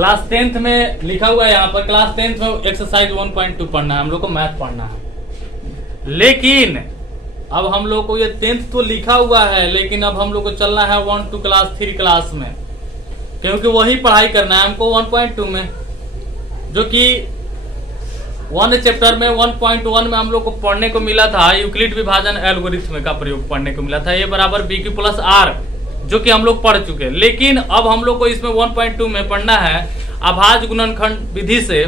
Class 10th में लिखा हुआ है यहाँ पर, क्लास 10th में एक्सरसाइज 1.2 पढ़ना है, हम लोग को मैथ पढ़ना है। लेकिन अब हम लोग को ये 10th तो लिखा हुआ है, लेकिन अब हम लोग को चलना है 1 to क्लास 3 क्लास में, क्योंकि वही पढ़ाई करना है हमको 1.2 में, जो कि 1 चैप्टर में 1.1 में हम लोग को पढ़ने को मिला था यूक्लिड विभाजन एल्गोरिथ्म का प्रयोग पढ़ने को मिला था, ये बराबर बी क्यू प्लस आर, जो कि हम लोग पढ़ चुके हैं। लेकिन अब हम लोग को इसमें 1.2 में पढ़ना है अभाज्य गुणनखंड विधि से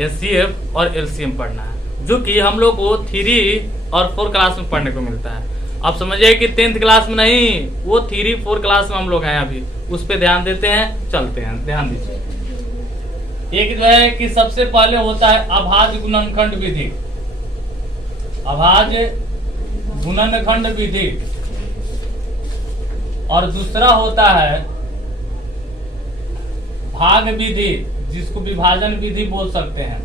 एचसीएफ और एलसीएम पढ़ना है, जो कि हम लोग को 3 और 4 क्लास में पढ़ने को मिलता है। आप समझिए कि 10th क्लास में नहीं, वो 3, 4 क्लास में हम लोग हैं अभी, उस पर ध्यान देते हैं, चलते हैं, ध्यान दीजिए। एक जो है कि सबसे पहले होता है अभाज्य गुणनखंड विधि, अभाज्य गुणनखंड विधि, और दूसरा होता है भाग विधि, जिसको विभाजन विधि बोल सकते हैं,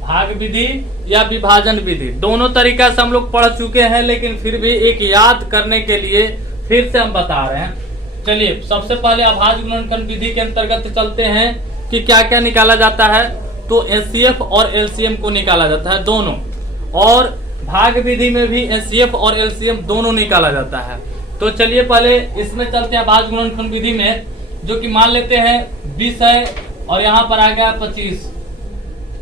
भाग विधि या विभाजन विधि। दोनों तरीका से हम लोग पढ़ चुके हैं, लेकिन फिर भी एक याद करने के लिए फिर से हम बता रहे हैं। चलिए सबसे पहले अभाज्य गुणनखंड विधि के अंतर्गत चलते हैं कि क्या क्या निकाला जाता है। तो एचसीएफ और एलसीएम को निकाला जाता है दोनों, और भाग विधि में भी एचसीएफ और एलसीएम दोनों निकाला जाता है। तो चलिए पहले इसमें चलते हैं अभाज्य गुणनखंड विधि में, जो कि मान लेते हैं 20 है और यहाँ पर आ गया 25।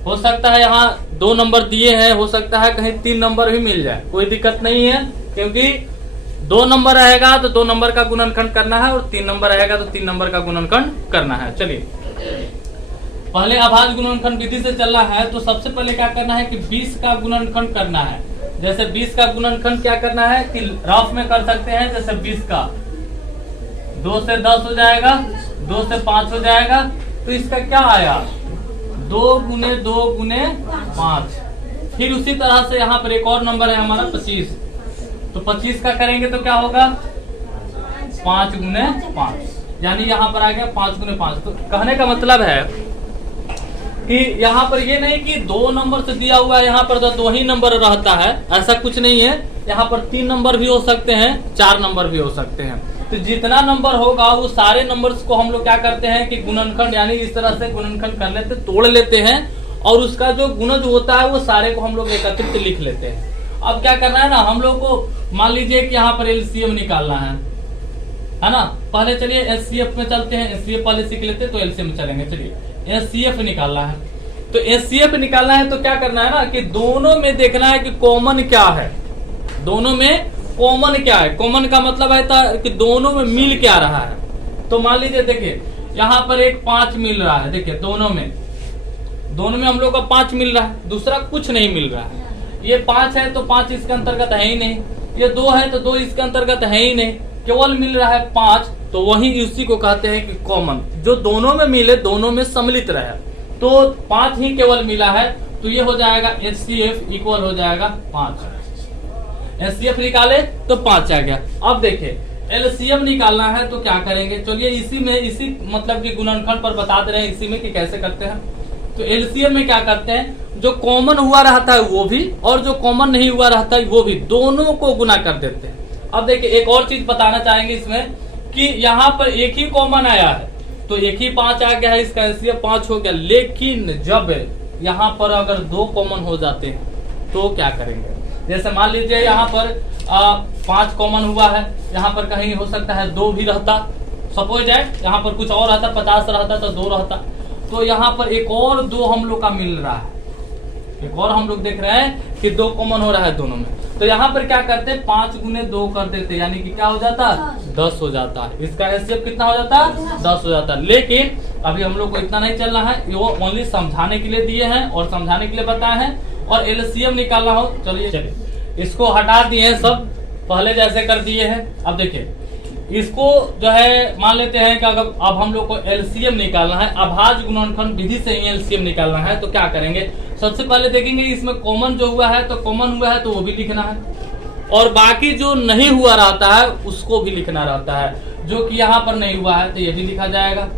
हो सकता है यहाँ 2 नंबर दिए हैं, हो सकता है कहीं 3 नंबर भी मिल जाए, कोई दिक्कत नहीं है, क्योंकि 2 नंबर रहेगा तो 2 नंबर का गुणनखंड करना है, और 3 नंबर रहेगा तो 3 नंबर का गुणनखंड करना है। चलिए पहले अभाज्य गुणनखंड विधि से चलना है, तो सबसे पहले क्या करना है कि 20 का गुणनखंड करना है। जैसे 20 का गुणनखंड क्या करना है कि रफ में कर सकते हैं। जैसे 20 का 2 से 10 हो जाएगा, 2 से 5 हो जाएगा, तो इसका क्या आया 2 गुने 2 गुने 5। फिर उसी तरह से यहाँ पर एक और नंबर है हमारा 25, तो 25 का करेंगे तो क्या होगा 5 गुने 5, यानी यहाँ पर आ गया 5 गुने 5। तो कहने का मतलब है कि यहाँ पर ये नहीं कि 2 नंबर से दिया हुआ है, यहाँ पर तो 2 ही नंबर रहता है, ऐसा कुछ नहीं है। यहाँ पर 3 नंबर भी हो सकते हैं, 4 नंबर भी हो सकते हैं। तो जितना नंबर होगा वो सारे नंबर्स को हम लोग क्या करते हैं कि गुणनखंड, यानी इस तरह से गुणनखंड कर लेते, तोड़ लेते हैं, और उसका जो गुणज होता है वो सारे को हम लोग एकत्रित लिख लेते हैं। अब क्या करना है ना, हम लोग को मान लीजिए कि यहाँ पर एलसीएम निकालना है ना। पहले चलिए एचसीएफ में चलते हैं, एचसीएफ पहले सीख लेते हैं तो एलसीएम में चलेंगे। चलिए एचसीएफ निकालना है, तो एचसीएफ निकालना है तो क्या करना है ना कि दोनों में देखना है कि कॉमन क्या है, दोनों में कॉमन क्या है। कॉमन का मतलब है कि दोनों में मिल क्या रहा है। तो मान लीजिए देखिए यहाँ पर एक 5 मिल रहा है, देखिए दोनों में हम लोग का 5 मिल रहा है, दूसरा कुछ नहीं मिल रहा है। ये 5 है तो 5 इसके अंतर्गत है ही नहीं, ये 2 है तो 2 इसके अंतर्गत है ही नहीं, केवल मिल रहा है 5। तो वही उसी को कहते हैं कि कॉमन, जो दोनों में मिले, दोनों में सम्मिलित रहे। तो 5 ही केवल मिला है, तो ये हो जाएगा एचसीएफ इक्वल हो जाएगा 5। एचसीएफ निकाले तो 5 आ गया। अब देखिए एलसीएम निकालना है तो क्या करेंगे, चलिए इसी मतलब कि गुणनखंड पर बता दे रहे हैं इसी में कि कैसे करते हैं। तो एलसीएम में क्या करते हैं, जो कॉमन हुआ रहता है वो भी, और जो कॉमन नहीं हुआ रहता है वो भी, दोनों को गुना कर देते हैं। अब देखिए एक और चीज बताना चाहेंगे इसमें कि यहाँ पर एक ही कॉमन आया है, तो एक ही 5 आ गया है, इसका एलसीएम 5 हो गया। लेकिन जब यहाँ पर अगर 2 कॉमन हो जाते हैं तो क्या करेंगे। जैसे मान लीजिए यहाँ पर 5 कॉमन हुआ है, यहाँ पर कहीं हो सकता है 2 भी रहता, सपोज है यहाँ पर कुछ और रहता, 50 रहता तो 2 रहता, तो यहाँ पर एक और 2 हम लोग का मिल रहा है, एक और हम लोग देख रहे हैं कि 2 कॉमन हो रहा है दोनों में। तो यहाँ पर क्या करते हैं 5 गुने 2 कर देते, यानी कि क्या हो जाता है 10 हो जाता है। इसका एचसीएफ कितना हो जाता है 10 हो जाता है। लेकिन अभी हम लोग को इतना नहीं चलना है, वो ओनली समझाने के लिए दिए हैं और समझाने के लिए बताए हैं। और एलसीएम निकालना हो, चलिए इसको हटा दिए सब, पहले जैसे कर दिए हैं। अब देखिए इसको जो है मान लेते हैं कि अगर अब हम लोग को एलसीएम निकालना है, अभाज्य गुणनखंड विधि से ही एलसीएम निकालना है, तो क्या करेंगे, सबसे पहले देखेंगे इसमें कॉमन जो हुआ है, तो कॉमन हुआ है तो वो भी लिखना है, और बाकी जो नहीं हुआ रहता है उसको भी लिखना रहता है। जो कि यहाँ पर नहीं हुआ है तो ये भी लिखा जाएगा,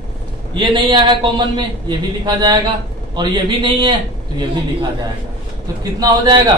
ये नहीं आया है कॉमन में, ये भी लिखा जाएगा, और ये भी नहीं है तो ये भी लिखा जाएगा। तो कितना हो जाएगा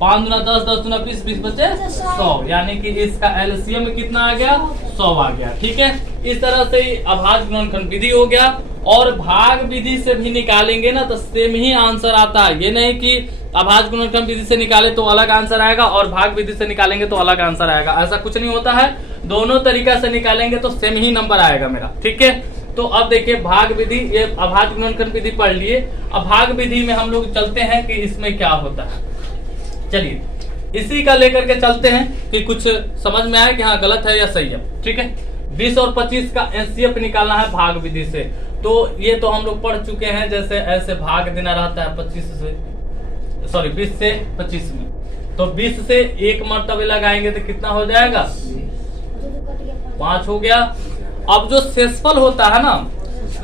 5 दूना 10, 10 दूना 20, 20 बचे 100, यानी कि इसका एलसीएम में कितना आ गया, 100 आ गया। ठीक है, इस तरह से अभाज्य गुणनखंड विधि हो गया। और भाग विधि से भी निकालेंगे ना तो सेम ही आंसर आता है। ये नहीं कि अभाज्य गुणनखंड विधि से निकाले तो अलग आंसर आएगा और भाग विधि से निकालेंगे तो अलग आंसर आएगा, ऐसा कुछ नहीं होता है। दोनों तरीका से निकालेंगे तो सेम ही नंबर आएगा मेरा। ठीक है, तो अब देखिए भाग विधि, ये अभाज्य गुणनखंड विधि पढ़ लिए। अब भाग विधि में हम लोग चलते हैं कि इसमें क्या होता है। चलिए इसी का लेकर के चलते हैं कि कुछ समझ में आए कि हाँ गलत है या सही है। ठीक है, 20 और 25 का एचसीएफ निकालना है भाग विधि से। तो ये तो हम लोग पढ़ चुके हैं, जैसे ऐसे भाग देना रहता है 20 से 25 में। तो 20 से एक मर्तबे लगाएंगे तो कितना हो जाएगा, 5 हो गया। अब जो शेषफल होता है ना,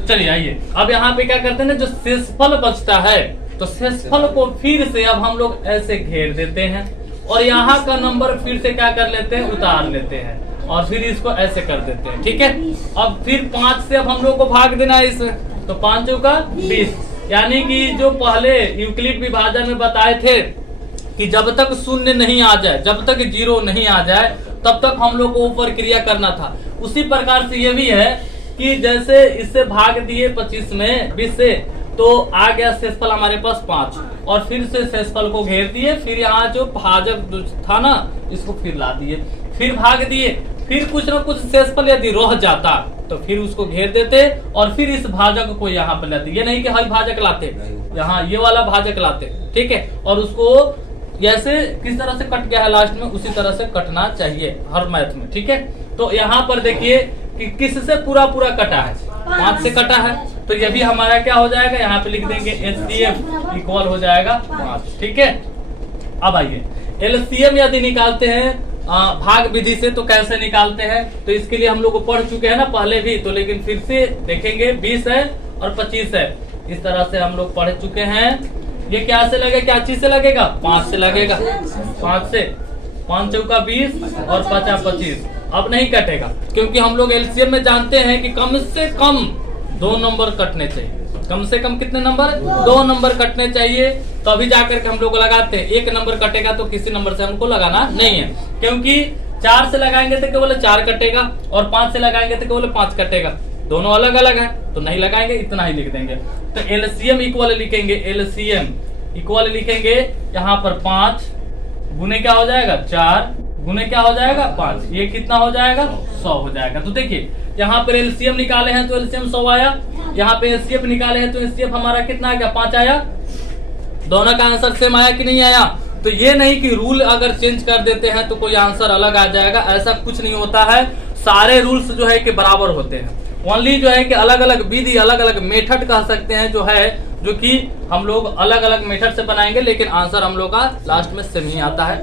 चलिए आइए अब यहाँ पे क्या करते हैं ना, जो शेषफल बचता है तो शेषफल को फिर से अब हम लोग ऐसे घेर देते हैं और यहाँ का नंबर फिर से क्या कर लेते हैं, उतार लेते हैं और फिर इसको ऐसे कर देते हैं। ठीक है, अब फिर 5 से अब हम लोग को भाग देना है इसमें, तो 5 चौका 20, यानी कि जो पहले यूक्लिड विभाजन में बताए थे कि जब तक शून्य नहीं आ जाए, जब तक 0 नहीं आ जाए तब तक हम लोग को प्रक्रिया करना था। उसी प्रकार से ये भी है कि जैसे इससे भाग दिए 25 में 20 से, तो आ गया शेषफल हमारे पास 5 और फिर से शेषफल को घेर दिए, फिर यहाँ जो भाजक जो था ना इसको फिर ला दिए, फिर भाग दिए, फिर कुछ ना कुछ शेषफल यदि रह जाता तो फिर उसको घेर देते और फिर इस भाजक को यहाँ पे लाते। ये नहीं कि हर भाजक लाते, यहाँ ये वाला भाजक लाते। ठीक है, और उसको जैसे किस तरह से कट गया है लास्ट में उसी तरह से कटना चाहिए हर मैथ में। ठीक है, तो यहाँ पर देखिए कि किससे पूरा पूरा कटा है, 5 से कटा है, तो ये भी हमारा क्या हो जाएगा, यहाँ पे लिख देंगे एचसीएफ इक्वल हो जाएगा 5। ठीक है, अब आइए एलसीएम यदि निकालते हैं भाग विधि से तो कैसे निकालते हैं, तो इसके लिए हम लोग पढ़ चुके हैं ना पहले भी, तो लेकिन फिर से देखेंगे। 20 है और 25 है, इस तरह से हम लोग पढ़ चुके हैं। ये क्या से लगेगा, क्या चीज से लगेगा, 5 से लगेगा, 5 से 5 चौका 20 और 5 25। अब नहीं कटेगा क्योंकि हम लोग एलसीएम में जानते हैं कि कम से कम 2 नंबर कटने चाहिए। कम से कम कितने नंबर, 2 नंबर कटने चाहिए, तभी जाकर के हम लोग लगाते हैं। 1 नंबर कटेगा तो किसी नंबर से हमको लगाना नहीं है, क्योंकि 4 से लगाएंगे तो केवल 4 कटेगा और 5 से लगाएंगे तो केवल 5 कटेगा, दोनों अलग अलग है तो नहीं लगाएंगे, इतना ही लिख देंगे। तो एलसीएम इक्वल लिखेंगे, एलसीएम इक्वल लिखेंगे यहाँ पर 5 गुने क्या हो जाएगा 4 गुने क्या हो जाएगा 5, ये कितना हो जाएगा 100 हो जाएगा। तो देखिए यहाँ पर एलसीएम निकाले हैं तो एलसीएम 100 आया, यहाँ पे एचसीएफ निकाले हैं तो एचसीएफ हमारा कितना आ गया 5 आया। दोनों का आंसर सेम आया कि नहीं आया। तो ये नहीं कि रूल अगर चेंज कर देते हैं तो कोई आंसर अलग आ जाएगा, ऐसा कुछ नहीं होता है। सारे रूल्स जो है कि बराबर होते हैं, ओनली जो है कि अलग अलग विधि, अलग अलग मेथड कह सकते हैं जो है, जो कि हम लोग अलग अलग मेथड से बनाएंगे, लेकिन आंसर हम लोग का लास्ट में सेम ही आता है।